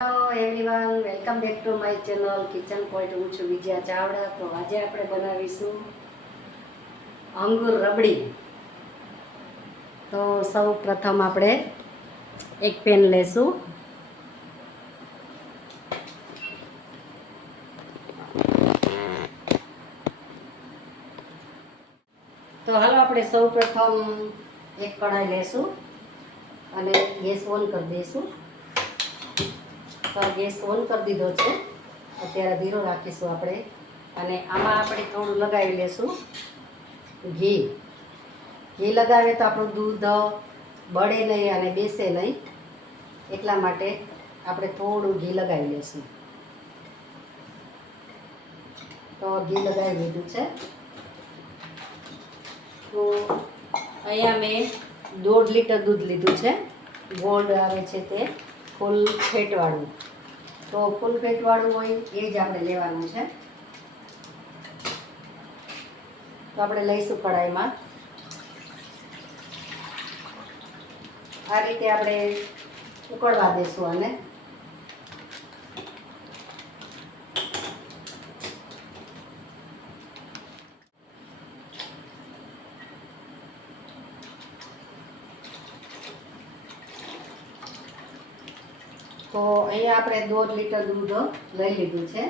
Hello everyone, welcome back to my channel kitchen point. હું છું વિજયા ચાવડા. તો આજે આપણે બનાવીશું અંગુર રબડી. તો સૌ પ્રથમ આપણે એક પેન લેશું. તો હાલો આપણે સૌ પ્રથમ એક કઢાઈ લેશું અને ગેસ ઓન કરી દઈશું. તો ગેસ ઓન કરી દીધો છે. અત્યારે ધીરો રાખીશું આપણે. અને આમાં આપણે થોડું લગાવી લેશું ઘી. ઘી લગાવીએ તો આપણું દૂધ બળે નહીં અને બેસે નહીં, એટલા માટે આપણે થોડું ઘી લગાવી લેશું. તો ઘી લગાવી લીધું છે. તો અહીંયા મેં 1.5 લીટર દૂધ લીધું છે. ગોલ્ડ આવે છે તે ફૂલ ફેટવાળું. તો ફૂલ ફેટવાળું હોય એ જ આપણે લેવાનું છે. તો આપણે લઈશું કઢાઈમાં. આ રીતે આપણે ઉકળવા દઈશું આને. તો અહીંયા આપણે 1.5 લીટર દૂધ લઈ લીધું છે.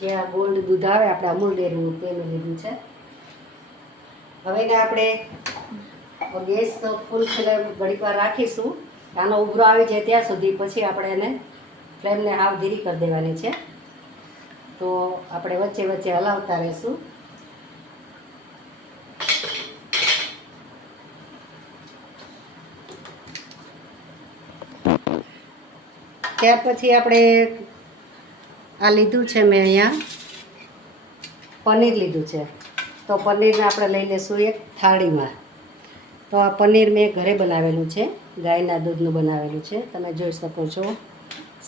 જે આ ગોલ્ડ દૂધ આવે આપણે અમૂલ ડેરીનું તેનું લીધું છે. હવે એને આપણે ગેસ ફૂલ ફ્લેમ ઘડીક વાર રાખીશું. આનો ઉભરો આવી જાય ત્યાં સુધી. પછી આપણે એને ફ્લેમને હાવ ધીરી કરી દેવાની છે. તો આપણે વચ્ચે વચ્ચે હલાવતા રહીશું. ત્યાર પછી આપણે આ લીધું છે મેં અહીંયા પનીર લીધું છે. તો પનીરને આપણે લઈ લઈશું એક થાળીમાં. તો આ પનીર મેં ઘરે બનાવેલું છે, ગાયના દૂધનું બનાવેલું છે. તમે જોઈ શકો છો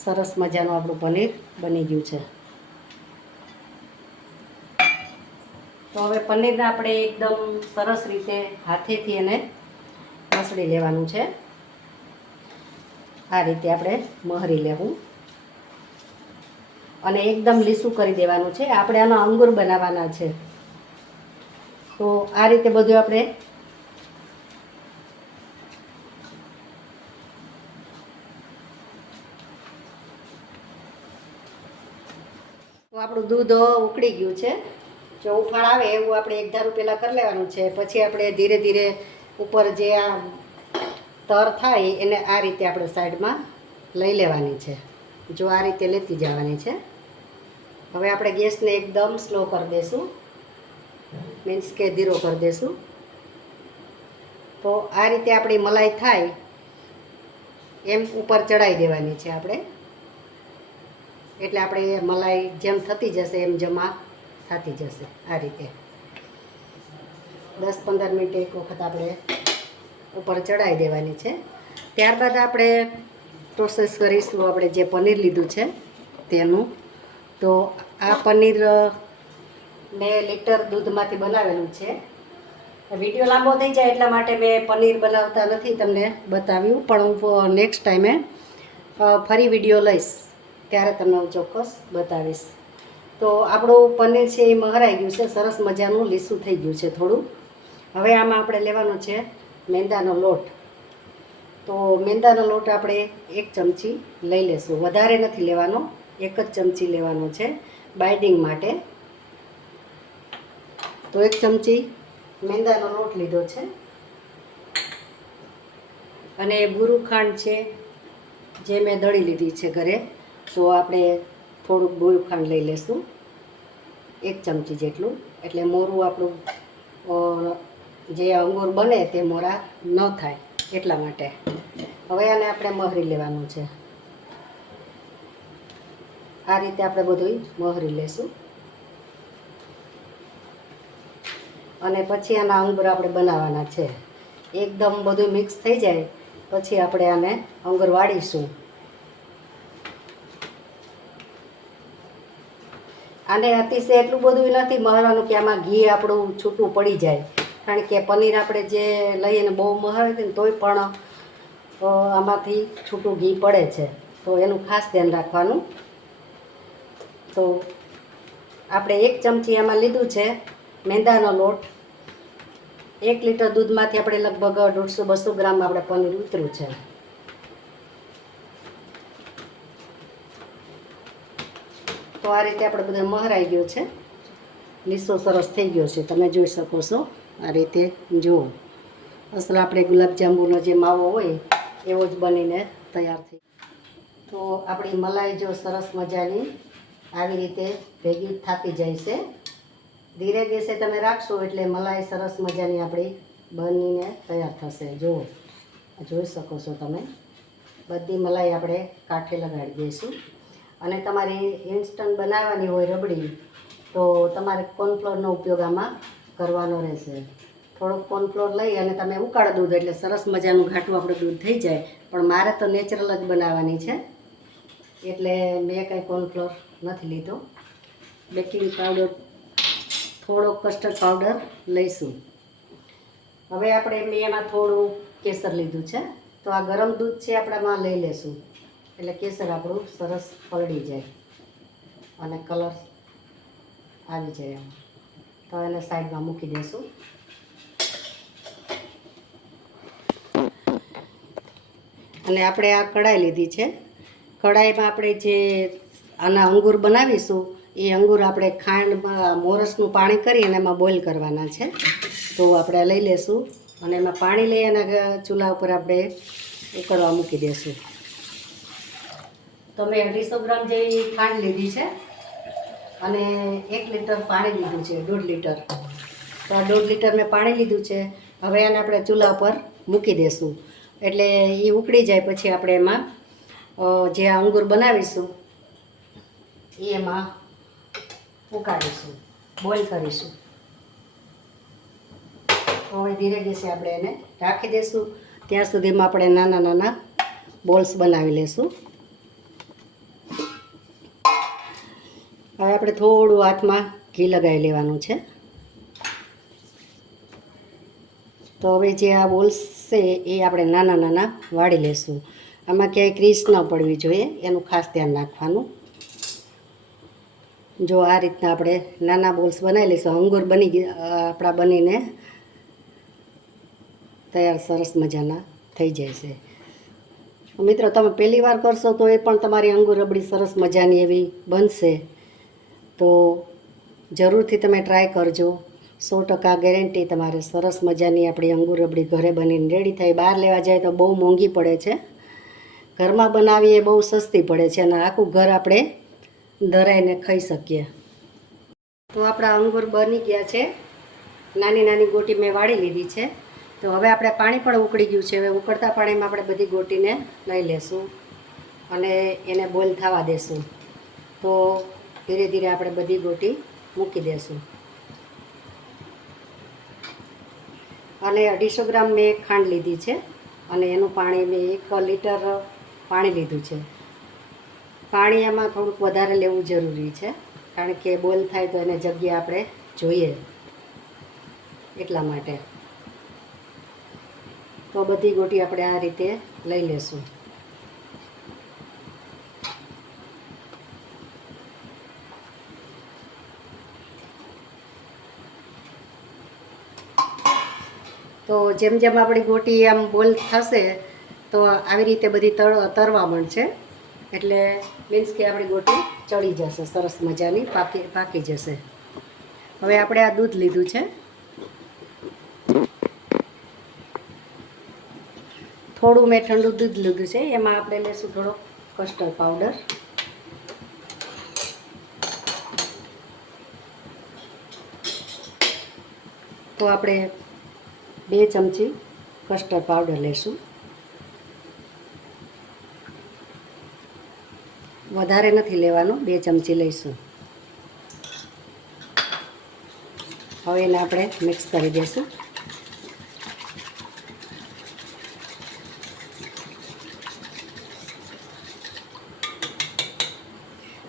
સરસ મજાનું આપણું પનીર બની ગયું છે. તો હવે પનીરને આપણે એકદમ સરસ રીતે હાથેથી એને મસળી લેવાનું છે. આ રીતે આપણે મહરી લેવું અને એકદમ લીસું કરી દેવાનું છે. આપણે આનો અંગુર બનાવવાના છે. તો આ રીતે બધું આપણે આપણું દૂધ ઉકળી ગયું છે. જો ઉફાળ આવે એવું આપણે એક ધારું પહેલાં કરી લેવાનું છે. પછી આપણે ધીરે ધીરે ઉપર જે આ તર થાય એને આ રીતે આપણે સાઈડમાં લઈ લેવાની છે. જો આ રીતે લેતી જવાની છે. હવે આપણે ગેસને એકદમ સ્લો કરી દઈશું, મીન્સ કે ધીરો કરી દઈશું. તો આ રીતે આપણી મલાઈ થાય એમ ઉપર ચડાવી દેવાની છે આપણે. એટલે આપણે મલાઈ જેમ થતી જશે એમ જમા થતી જશે. આ રીતે 10-15 મિનિટ એક વખત આપણે ઉપર ચડાવી દેવાની છે. ત્યારબાદ આપણે પ્રોસેસ કરીશું આપણે જે પનીર લીધું છે તેનું. તો આ પનીર મેં લીટર દૂધમાંથી બનાવેલું છે. વિડીયો લાંબો થઈ જાય એટલા માટે મેં પનીર બનાવતા નથી તમને બતાવ્યું, પણ હું નેક્સ્ટ ટાઈમે ફરી વિડીયો લઈશ ત્યારે તમને હું ચોક્કસ બતાવીશ. તો આપણું પનીર છે એ મહરાઈ ગયું છે, સરસ મજાનું લીસું થઈ ગયું છે થોડું. હવે આમાં આપણે લેવાનું છે મેંદાનો લોટ. તો મેંદાનો લોટ આપણે 1 ચમચી લઈ લેશું. વધારે નથી લેવાનો, 1 જ ચમચી લેવાનો છે બાઇડિંગ માટે. તો 1 ચમચી મેંદાનો લોટ લીધો છે. અને બુરું ખાંડ છે જે મેં દળી લીધી છે ઘરે. તો આપણે થોડુંક બુરું ખાંડ લઈ લેશું 1 ચમચી જેટલું. એટલે મોરું આપણું જે અંગુર બને તે મોરા ન થાય એટલા માટે. હવે આને આપણે મહરી લેવાનું છે. આ રીતે આપણે બધું મહરી લેશું. અને પછી આના અંગુર આપણે બનાવવાના છે. એકદમ બધું મિક્સ થઈ જાય પછી આપણે આને અંગુર વાળીશું. આને અતિશય એટલું બધું નથી મહરવાનું કે આમાં ઘી આપણું છૂટું પડી જાય. કારણ કે પનીર આપણે જે લઈએ ને બહુ મહરે ને તોય પણ આમાંથી છૂટું ઘી પડે છે. તો એનું ખાસ ધ્યાન રાખવાનું. તો આપણે 1 ચમચી આમાં લીધું છે મેંદાનો લોટ. 1 લીટર દૂધમાંથી આપણે લગભગ 150-200 ગ્રામ આપણે પનીર ઉતર્યું છે. તો આ રીતે આપણે બધું મહરાઈ ગયો છે, લીસો સરસ થઈ ગયો છે, તમે જોઈ શકો છો. આ રીતે જુઓ, અસલ આપણે ગુલાબજાંબુનો જે માવો હોય એવો જ બનીને તૈયાર થઈ. તો આપણી મલાઈ જો સરસ મજાની આવી રીતે ભેગી થતી જાય છે. ધીરે ગેસે તમે રાખશો એટલે મલાઈ સરસ મજાની આપણી બનીને તૈયાર થશે. જુઓ, જોઈ શકો છો તમે. બધી મલાઈ આપણે કાંઠે લગાડી દઈશું. અને તમારે ઇન્સ્ટન્ટ બનાવવાની હોય રબડી તો તમારે કોર્નફ્લોરનો ઉપયોગ આમાં કરવાનો રહેશે. થોડોક કોર્નફ્લોર લઈ અને તમે ઉકાળો દૂધ એટલે સરસ મજાનું ઘાટું આપણું દૂધ થઈ જાય. પણ મારે તો નેચરલ જ બનાવવાની છે એટલે મેં કંઈ કોર્નફ્લોર નથી લીધો. બેકિંગ પાવડર, થોડો કસ્ટર્ડ પાવડર લઈશું. હવે આપણે મેં એમાં થોડું કેસર લીધું છે. તો આ ગરમ દૂધ છે આપણામાં લઈ લેશું એટલે કેસર આપણું સરસ પલળી જાય અને કલર આવી જાય એમ. તો એને સાઈડમાં મૂકી દઈશું. અને આપણે આ કઢાઈ લીધી છે. કઢાઈમાં આપણે જે આના અંગૂર બનાવીશું એ અંગૂર આપણે ખાંડમાં મોરસનું પાણી કરી અને એમાં બોઇલ કરવાના છે. તો આપણે લઈ લેશું અને એમાં પાણી લઈ અને ચૂલા ઉપર આપણે ઉકળવા મૂકી દઈશું. તો મેં 250 ગ્રામ જેવી ખાંડ લીધી છે અને 1 લીટર પાણી લીધું છે, 1.5 લીટર. તો આ 1.5 લીટર મેં પાણી લીધું છે. હવે એને આપણે ચૂલા પર મૂકી દઈશું એટલે એ ઉકળી જાય પછી આપણે એમાં જે અંગૂર બનાવીશું એ એમાં ઉકાળીશું, બોઇલ કરીશું. તો હવે ધીરે ગેસે આપણે એને રાખી દઈશું. ત્યાં સુધીમાં આપણે નાના નાના બોલ્સ બનાવી લઈશું. હવે આપણે થોડું હાથમાં ઘી લગાવી લેવાનું છે. તો હવે જે આ બોલ્સ છે એ આપણે નાના નાના વાળી લઈશું. આમાં ક્યાંય ક્રીસ ન પડવી જોઈએ એનું ખાસ ધ્યાન રાખવાનું. જો આ રીતના આપણે નાના બોલ્સ બનાવી લઈશું. અંગૂર આપણા બનીને તૈયાર સરસ મજાના થઈ જાય છે. મિત્રો, તમે પહેલી વાર કરશો તો એ પણ તમારી અંગૂર રબડી સરસ મજાની એવી બનશે. તો જરૂરથી તમે ટ્રાય કરજો. 100% ગેરંટી તમારે સરસ મજાની આપણી અંગૂર રબડી ઘરે બનીને રેડી થાય. બહાર લેવા જાય તો બહુ મોંઘી પડે છે, ઘરમાં બનાવીએ બહુ સસ્તી પડે છે અને આખું ઘર આપણે ધરાઈને ખાઈ શકીએ. તો આપણા અંગૂર બની ગયા છે. નાની નાની ગોટી મેં વાળી લીધી છે. તો હવે આપણે પાણી પણ ઉકળી ગયું છે. હવે ઉકળતા પાણીમાં આપણે બધી ગોટીને લઈ લેશું અને એને બોઇલ થવા દેશું. તો ધીરે ધીરે આપણે બધી ગોટી મૂકી દેશું. અને 250 ગ્રામ મેં ખાંડ લીધી છે અને એનું પાણી મેં 1 લીટર પાણી લીધું છે. પાણી એમાં થોડુંક વધારે લેવું જરૂરી છે કારણ કે બોઇલ થાય તો એને જગ્યા આપણે જોઈએ એટલા માટે. તો બધી ગોટી આપણે આ રીતે લઈ લેશું. તો જેમ જેમ આપણી ગોટી આમ બોઇલ થશે તો આવી રીતે બધી તરવા મળશે એટલે મીન્સ કે આપણી ગોટી ચડી જશે, સરસ મજાની પાકી જશે. હવે આપણે આ દૂધ લીધું છે. થોડું મેં ઠંડુ દૂધ લીધું છે. એમાં આપણે લઈશું થોડો કસ્ટર્ડ પાવડર. તો આપણે 2 ચમચી કસ્ટર્ડ પાવડર લઈશું. વધારે નથી લેવાનું, 2 ચમચી લઈશું. હવે એને આપણે મિક્સ કરી દઈશું.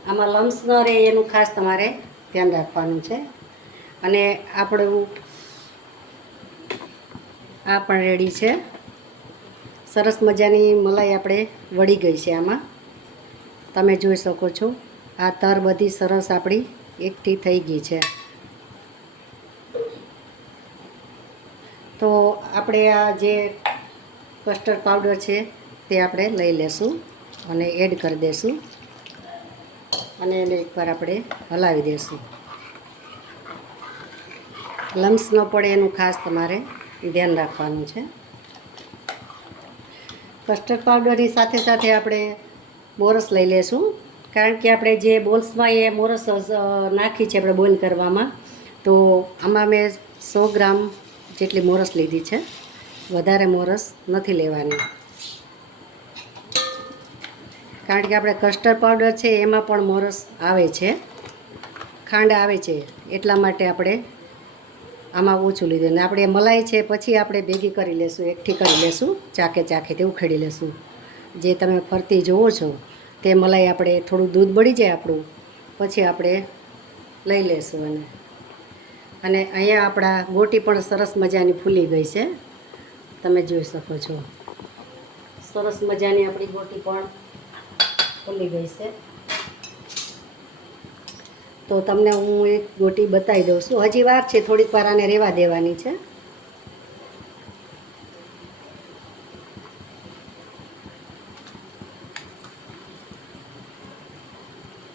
આમાં લમ્સ ન રહે એનું ખાસ તમારે ધ્યાન રાખવાનું છે. અને આપણું આ પણ રેડી છે. સરસ મજાની મલાઈ આપણે વળી ગઈ છે આમાં. તમે જોઈ શકો છો આ તર બધી સરસ આપણી એકઠી થઈ ગઈ છે. તો આપણે આ જે કસ્ટર્ડ પાવડર છે તે આપણે લઈ લેશું અને એડ કરી દઈશું અને એને એકવાર આપણે હલાવી દઈશું. લમ્સ ન પડે એનું ખાસ તમારે ધ્યાન રાખવાનું છે. કસ્ટર્ડ પાવડરની સાથે સાથે આપણે મોરસ લઈ લેશું, કારણ કે આપણે જે બોલ્સમાં એ મોરસ નાખી છે આપણે બોઇલ કરવામાં, તો આમાં મેં 100 ગ્રામ જેટલી મોરસ લીધી છે. વધારે મોરસ નથી લેવાની, કારણ કે આપણે કસ્ટર્ડ પાવડર છે એમાં પણ મોરસ આવે છે, ખાંડ આવે છે, એટલા માટે આપણે આમાં ઓછું લીધું. ને આપણે મલાઈ છે પછી આપણે ભેગી કરી લેશું, એકઠી કરી લેશું, ચાકે ઉખેડી લેશું. જે તમે ફરતી જોવો છો તે મલાઈ આપણે થોડું દૂધ બળી જાય આપણું પછી આપણે લઈ લેશું. અને અહીંયા આપણા ગોટી પણ સરસ મજાની ફૂલી ગઈ છે, તમે જોઈ શકો છો. સરસ મજાની આપણી ગોટી પણ ફૂલી ગઈ છે. તો તમને હું એક ગોટી બતાવી દઉં છું. હજી વાર છે, થોડીક વાર આને રહેવા દેવાની છે.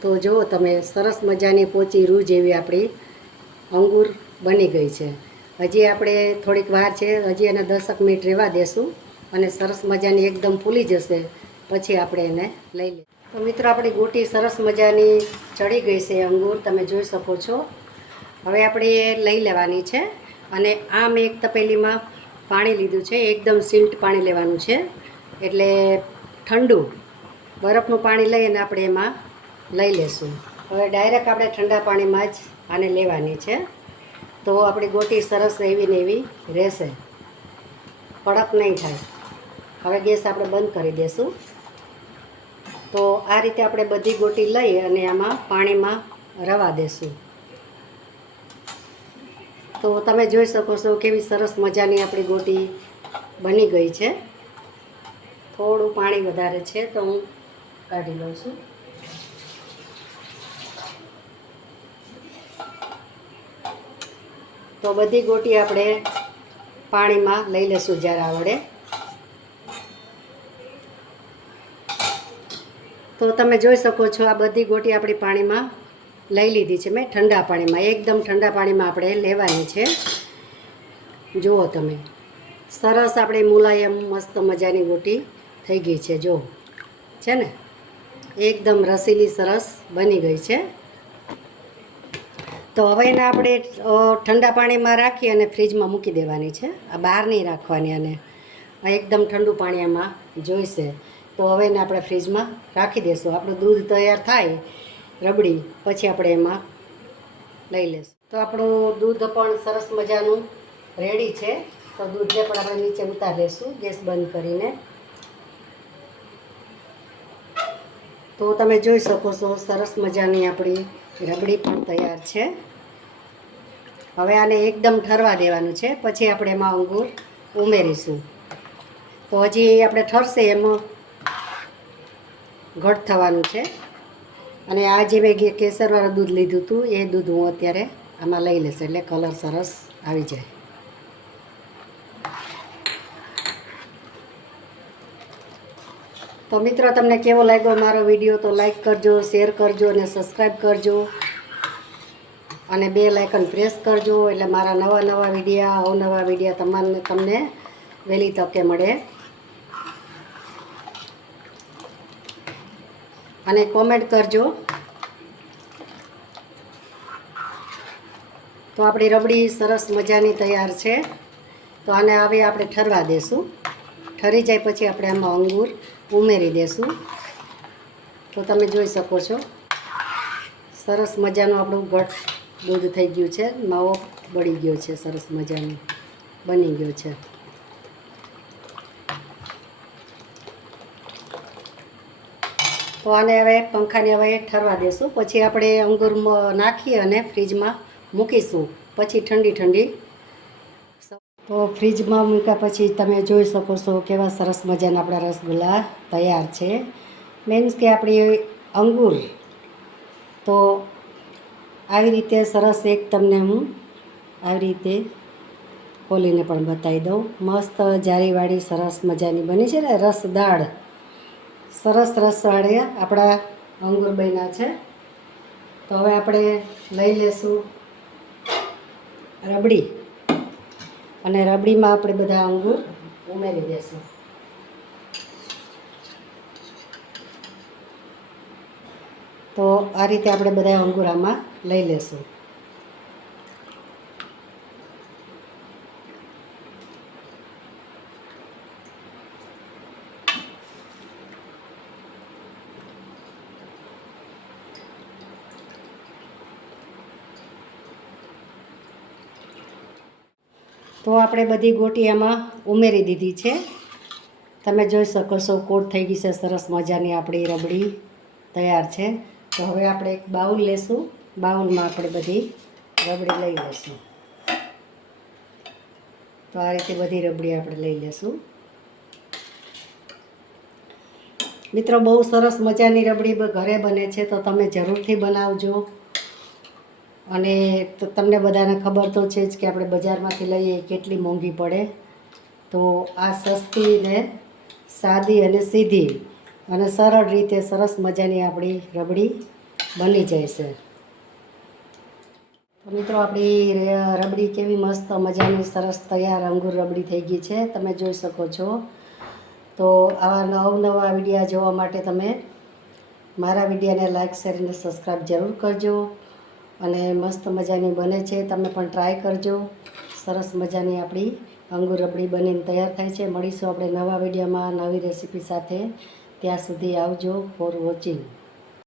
તો જુઓ તમે, સરસ મજાની પોચી રૂ જેવી આપણી અંગૂર બની ગઈ છે. હજી આપણે થોડીક વાર છે, હજી એને 10 મિનિટ રહેવા દેશું અને સરસ મજાની એકદમ ફૂલી જશે પછી આપણે એને લઈ લઈએ. તો મિત્રો આપણી ગોટી સરસ મજાની ચડી ગઈ છે અંગૂર, તમે જોઈ શકો છો. હવે આપણે એ લઈ લેવાની છે અને આ મેં એક તપેલીમાં પાણી લીધું છે. એકદમ સિલ્ટ પાણી લેવાનું છે, એટલે ઠંડુ બરફનું પાણી લઈને આપણે એમાં લઈ લેશું. હવે ડાયરેક્ટ આપણે ઠંડા પાણીમાં જ આને લેવાની છે, તો આપણી ગોટી સરસ એવી ને એવી રહેશે, કડક નહીં થાય. હવે ગેસ આપણે બંધ કરી દઈશું. તો આ રીતે આપણે બધી ગોટી લઈ અને આમાં પાણીમાં રવા દેશું. તો તમે જોઈ શકો છો કેવી સરસ મજાની આપણી ગોટી બની ગઈ છે. થોડું પાણી વધારે છે તો હું કાઢી લઉં છું. તો બધી ગોટી આપણે પાણીમાં લઈ લેશું જરા વડે. તો તમે જોઈ શકો છો આ બધી ગોટી આપણી પાણીમાં લઈ લીધી છે મેં, ઠંડા પાણીમાં. એકદમ ઠંડા પાણીમાં આપણે લેવાની છે. જુઓ તમે, સરસ આપણે મુલાયમ મસ્ત મજાની ગોટી થઈ ગઈ છે. જો છે ને, એકદમ રસીલી સરસ બની ગઈ છે. તો હવે એને આપણે ઠંડા પાણીમાં રાખી અને ફ્રીજમાં મૂકી દેવાની છે. આ બહાર નહીં રાખવાની, અને એકદમ ઠંડુ પાણી એમાં જોઈશે. તો હવે એને આપણે ફ્રીજમાં રાખી દઈશું. આપણું દૂધ તૈયાર થાય રબડી પછી આપણે એમાં લઈ લઈશું. તો આપણું દૂધ પણ સરસ મજાનું રેડી છે. તો દૂધને પણ આપણે નીચે ઉતારી લઈશું ગેસ બંધ કરીને. તો તમે જોઈ શકો છો સરસ મજાની આપણી રબડી પણ તૈયાર છે. હવે આને એકદમ ઠરવા દેવાનું છે, પછી આપણે એમાં અંગૂર ઉમેરીશું. તો હજી આપણે ઠરશે એમાં ઘટ થવાનું છે. અને આ જે મેં કેસરવાળું દૂધ લીધું હતું એ દૂધ હું અત્યારે આમાં લઈ લઈશ, એટલે કલર સરસ આવી જાય. તો મિત્રો તમને કેવો લાગ્યો મારો વિડીયો, તો લાઈક કરજો, શેર કરજો અને સબસ્ક્રાઈબ કરજો અને બેલ આઇકન પ્રેસ કરજો, એટલે મારા નવા વિડીયા, અવનવા વિડીયા તમને વહેલી તકે મળે. અને કોમેન્ટ કરજો. તો આપણી રબડી સરસ મજાની તૈયાર છે. તો આને હવે આપણે ઠરવા દેશું. ઠરી જાય પછી આપણે આમાં અંગૂર ઉમેરી દેશું. તો તમે જોઈ શકો છો સરસ મજાનું આપણું ઘટ દૂધ થઈ ગયું છે. માવો બળી ગયો છે, સરસ મજાનું બની ગયો છે. તો આને હવે પંખાને હવે ઠરવા દેશું. પછી આપણે અંગૂર નાખી અને ફ્રીજમાં મૂકીશું. પછી ઠંડી તો ફ્રીજમાં મૂક્યા પછી તમે જોઈ શકો છો કેવા સરસ મજાના આપણા રસગુલ્લા તૈયાર છે. મીન્સ કે આપણી અંગુર. તો આવી રીતે સરસ એક તમને હું આવી રીતે ખોલીને પણ બતાવી દઉં. મસ્ત જારીવાળી સરસ મજાની બની છે ને, રસદાળ સરસ રસવાળી આપણા અંગુર બન્યા છે. તો હવે આપણે લઈ લેશું રબડી, અને રબડીમાં આપણે બધા અંગુર ઉમેરી દઈશું. તો આ રીતે આપણે બધા અંગુર આમાં લઈ લેશું. તો આપણે બધી ગોટી આમાં ઉમેરી દીધી છે. તમે જોઈ શકો છો કોટ થઈ ગઈ છે સરસ મજાની આપણી રબડી તૈયાર છે. તો હવે આપણે એક બાઉલ લેશું. બાઉલમાં આપણે બધી રબડી લઈ લઈશું. તો આ રીતે બધી રબડી આપણે લઈ લઈશું. મિત્રો, બહુ સરસ મજાની રબડી ઘરે બને છે, તો તમે જરૂરથી બનાવજો. અને તો તમને બધાને ખબર તો છે જ કે આપણે બજારમાંથી લઈએ કેટલી મોંઘી પડે. તો આ સસ્તી ને સાદી અને સીધી અને સરળ રીતે સરસ મજાની આપણી રબડી બની જાય છે. તો મિત્રો, આપણી રબડી કેવી મસ્ત મજાની સરસ તૈયાર અંગુર રબડી થઈ ગઈ છે, તમે જોઈ શકો છો. તો આવા નવા વિડીયા જોવા માટે તમે મારા વિડીયોને લાઈક, શેર અને સબસ્ક્રાઈબ જરૂર કરજો. અને મસ્ત મજાની બને છે, તમે પણ ટ્રાય કરજો. સરસ મજાની આપણી અંગુર રબડી બનીને તૈયાર થાય છે. મળીશું આપણે નવા વિડીયોમાં નવી રેસીપી સાથે. ત્યાં સુધી આવજો. For watching.